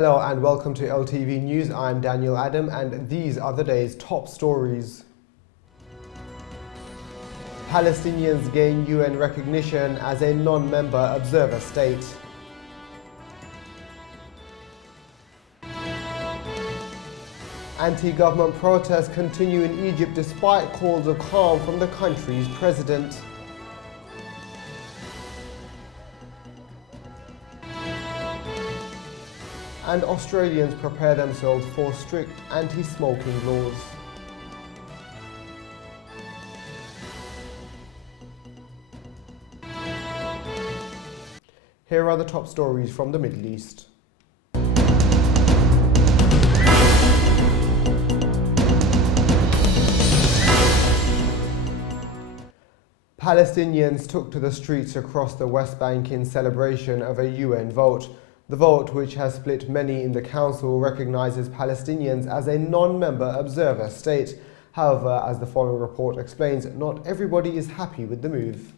Hello and welcome to LTV News. I'm Daniel Adam and these are the day's top stories. Palestinians gain UN recognition as a non-member observer state. Anti-government protests continue in Egypt despite calls of calm from the country's president. And Australians prepare themselves for strict anti-smoking laws. Here are the top stories from the Middle East. Palestinians took to the streets across the West Bank in celebration of a UN vote. The vote, which has split many in the council, recognises Palestinians as a non-member observer state. However, as the following report explains, not everybody is happy with the move.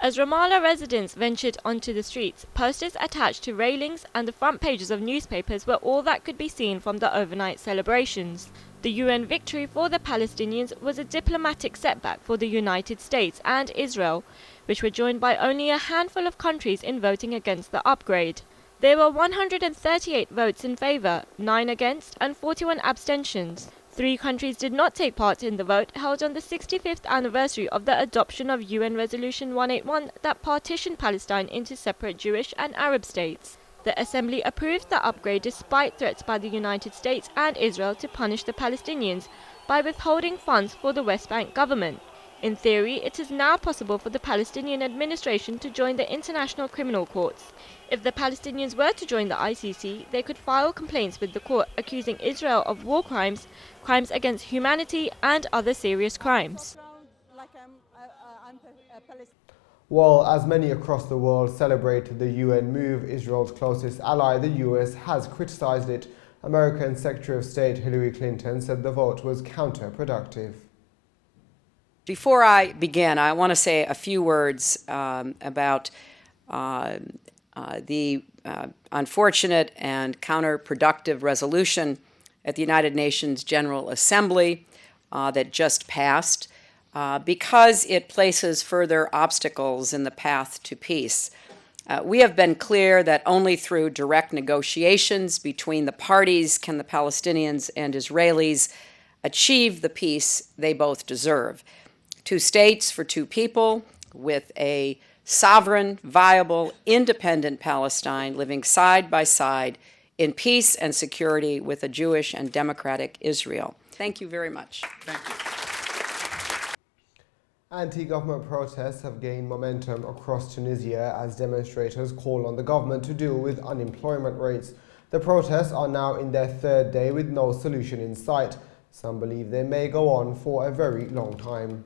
As Ramallah residents ventured onto the streets, posters attached to railings and the front pages of newspapers were all that could be seen from the overnight celebrations. The UN victory for the Palestinians was a diplomatic setback for the United States and Israel, which were joined by only a handful of countries in voting against the upgrade. There were 138 votes in favour, 9 against and 41 abstentions. 3 countries did not take part in the vote held on the 65th anniversary of the adoption of UN Resolution 181 that partitioned Palestine into separate Jewish and Arab states. The Assembly approved the upgrade despite threats by the United States and Israel to punish the Palestinians by withholding funds for the West Bank government. In theory, it is now possible for the Palestinian administration to join the International Criminal Courts. If the Palestinians were to join the ICC, they could file complaints with the court accusing Israel of war crimes, crimes against humanity and other serious crimes. While as many across the world celebrated the UN move, Israel's closest ally, the US, has criticised it. American Secretary of State Hillary Clinton said the vote was counterproductive. Before I begin, I want to say a few words about the unfortunate and counterproductive resolution at the United Nations General Assembly that just passed, because it places further obstacles in the path to peace. We have been clear that only through direct negotiations between the parties can the Palestinians and Israelis achieve the peace they both deserve. 2 states for 2 people, with a sovereign, viable, independent Palestine living side by side in peace and security with a Jewish and democratic Israel. Thank you very much. Thank you. Anti-government protests have gained momentum across Tunisia as demonstrators call on the government to deal with unemployment rates. The protests are now in their 3rd day with no solution in sight. Some believe they may go on for a very long time.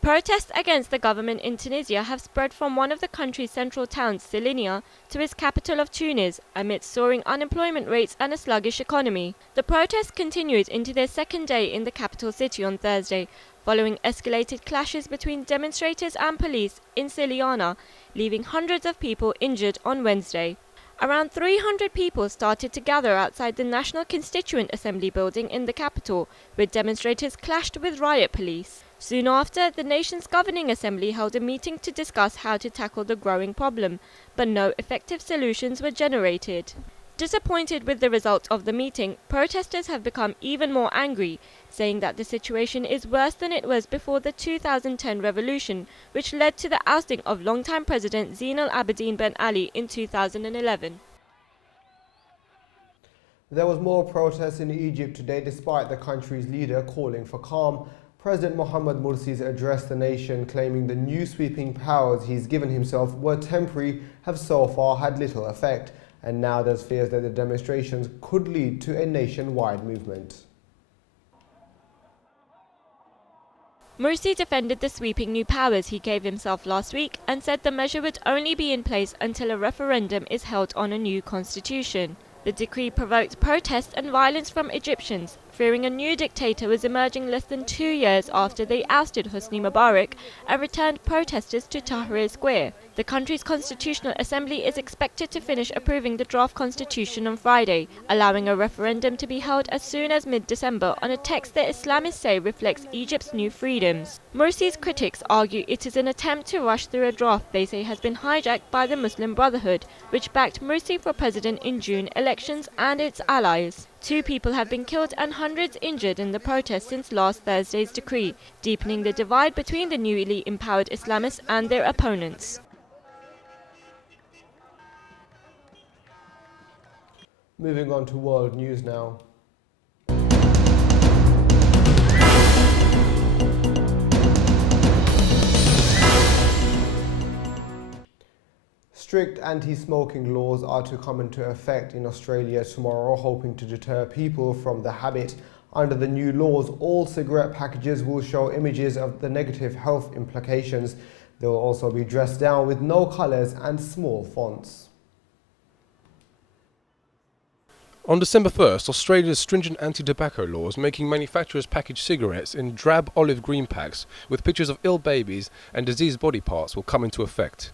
Protests against the government in Tunisia have spread from one of the country's central towns, Sylenia, to its capital of Tunis, amidst soaring unemployment rates and a sluggish economy. The protests continued into their 2nd day in the capital city on Thursday, following escalated clashes between demonstrators and police in Siliana, leaving hundreds of people injured on Wednesday. Around 300 people started to gather outside the National Constituent Assembly building in the capital, where demonstrators clashed with riot police. Soon after, the nation's governing assembly held a meeting to discuss how to tackle the growing problem, but no effective solutions were generated. Disappointed with the results of the meeting, protesters have become even more angry, saying that the situation is worse than it was before the 2010 revolution, which led to the ousting of longtime President Zine al-Abidine Ben Ali in 2011. There was more protests in Egypt today despite the country's leader calling for calm. President Mohamed Morsi's addressed the nation, claiming the new sweeping powers he's given himself were temporary, have so far had little effect. And now there's fears that the demonstrations could lead to a nationwide movement. Morsi defended the sweeping new powers he gave himself last week and said the measure would only be in place until a referendum is held on a new constitution. The decree provoked protests and violence from Egyptians, fearing a new dictator was emerging less than 2 years after they ousted Hosni Mubarak and returned protesters to Tahrir Square. The country's Constitutional Assembly is expected to finish approving the draft constitution on Friday, allowing a referendum to be held as soon as mid-December on a text that Islamists say reflects Egypt's new freedoms. Morsi's critics argue it is an attempt to rush through a draft they say has been hijacked by the Muslim Brotherhood, which backed Morsi for president in June elections, and its allies. 2 people have been killed and hundreds injured in the protests since last Thursday's decree, deepening the divide between the newly empowered Islamists and their opponents. Moving on to world news now. Strict anti-smoking laws are to come into effect in Australia tomorrow, hoping to deter people from the habit. Under the new laws, all cigarette packages will show images of the negative health implications. They will also be dressed down with no colours and small fonts. On December 1st, Australia's stringent anti-tobacco laws making manufacturers package cigarettes in drab olive green packs with pictures of ill babies and diseased body parts will come into effect.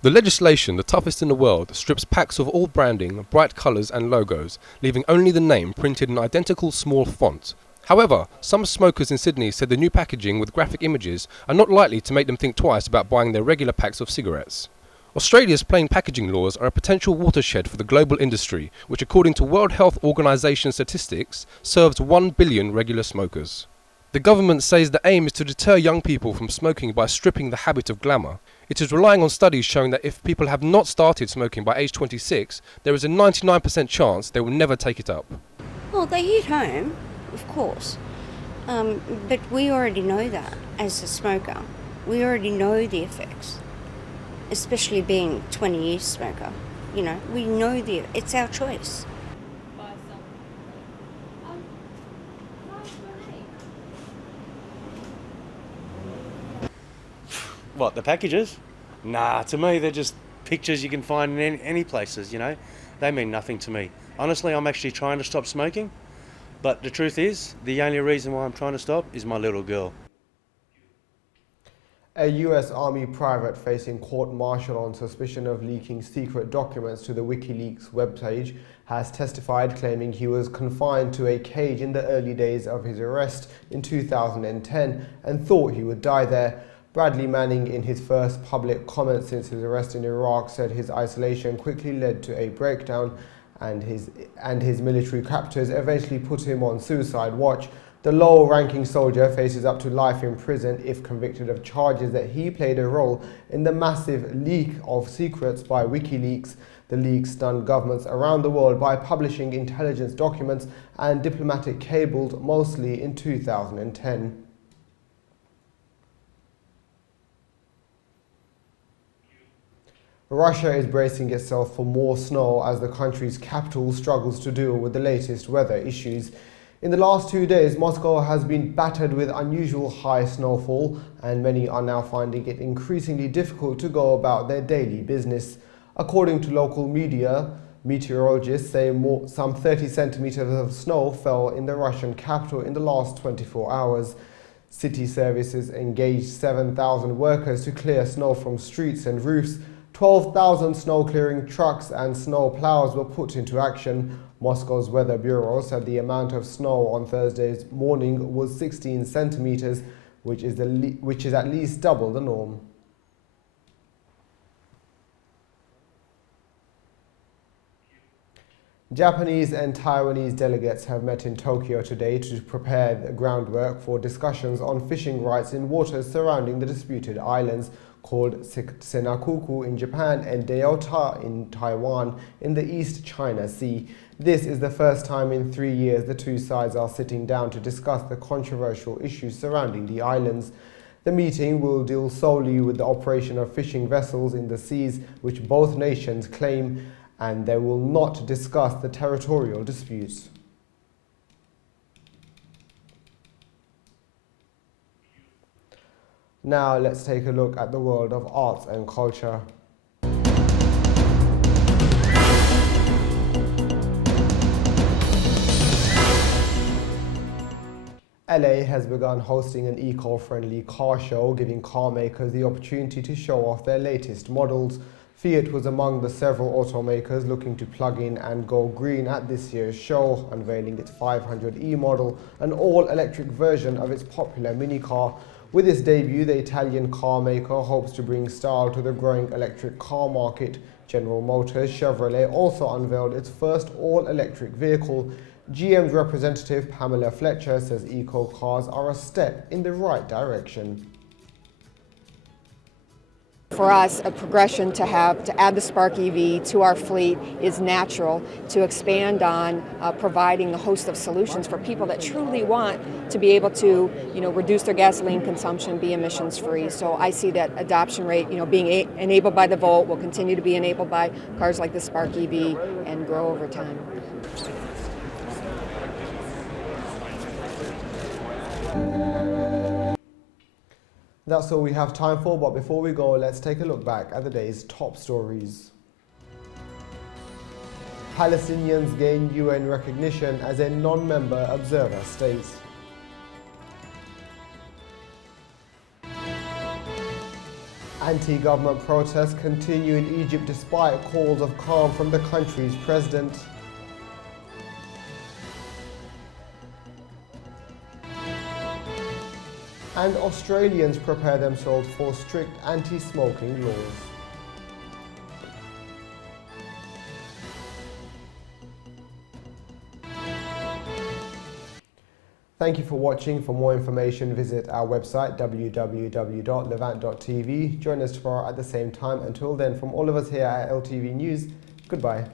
The legislation, the toughest in the world, strips packs of all branding, bright colours and logos, leaving only the name printed in identical small font. However, some smokers in Sydney said the new packaging with graphic images are not likely to make them think twice about buying their regular packs of cigarettes. Australia's plain packaging laws are a potential watershed for the global industry, which according to World Health Organization statistics, serves 1 billion regular smokers. The government says the aim is to deter young people from smoking by stripping the habit of glamour. It is relying on studies showing that if people have not started smoking by age 26, there is a 99% chance they will never take it up. Well, they hit home, of course, but we already know that as a smoker. We already know the effects. Especially being 20 years smoker, you know, we know it's our choice. What, the packages? Nah, to me they're just pictures you can find in any places, you know. They mean nothing to me. Honestly, I'm actually trying to stop smoking, but the truth is, the only reason why I'm trying to stop is my little girl. A US Army private facing court-martial on suspicion of leaking secret documents to the WikiLeaks webpage has testified, claiming he was confined to a cage in the early days of his arrest in 2010 and thought he would die there. Bradley Manning, in his first public comment since his arrest in Iraq, said his isolation quickly led to a breakdown and his military captors eventually put him on suicide watch. The low-ranking soldier faces up to life in prison if convicted of charges that he played a role in the massive leak of secrets by WikiLeaks. The leak stunned governments around the world by publishing intelligence documents and diplomatic cables, mostly in 2010. Russia is bracing itself for more snow as the country's capital struggles to deal with the latest weather issues. In the last 2 days, Moscow has been battered with unusual high snowfall, and many are now finding it increasingly difficult to go about their daily business. According to local media, meteorologists say some 30 centimeters of snow fell in the Russian capital in the last 24 hours. City services engaged 7,000 workers to clear snow from streets and roofs. 12,000 snow-clearing trucks and snow plows were put into action. Moscow's Weather Bureau said the amount of snow on Thursday's morning was 16 centimeters, which is at least double the norm. Japanese and Taiwanese delegates have met in Tokyo today to prepare the groundwork for discussions on fishing rights in waters surrounding the disputed islands called Senkaku in Japan and Deota in Taiwan in the East China Sea. This is the first time in 3 years the two sides are sitting down to discuss the controversial issues surrounding the islands. The meeting will deal solely with the operation of fishing vessels in the seas which both nations claim, and they will not discuss the territorial disputes. Now let's take a look at the world of arts and culture. LA has begun hosting an eco-friendly car show, giving car makers the opportunity to show off their latest models. Fiat was among the several automakers looking to plug in and go green at this year's show, unveiling its 500e model, an all-electric version of its popular minicar. With its debut, the Italian car maker hopes to bring style to the growing electric car market. General Motors Chevrolet also unveiled its first all-electric vehicle. GM's representative Pamela Fletcher says eco cars are a step in the right direction. For us, a progression to add the Spark EV to our fleet is natural, to expand on providing a host of solutions for people that truly want to be able to, reduce their gasoline consumption, be emissions free. So I see that adoption rate, being enabled by the Volt, will continue to be enabled by cars like the Spark EV and grow over time. That's all we have time for, but before we go, let's take a look back at the day's top stories. Palestinians gain UN recognition as a non-member observer state. Anti-government protests continue in Egypt despite calls of calm from the country's president. And Australians prepare themselves for strict anti-smoking laws. Thank you for watching. For more information, visit our website www.levant.tv. Join us tomorrow at the same time. Until then, from all of us here at LTV News, goodbye.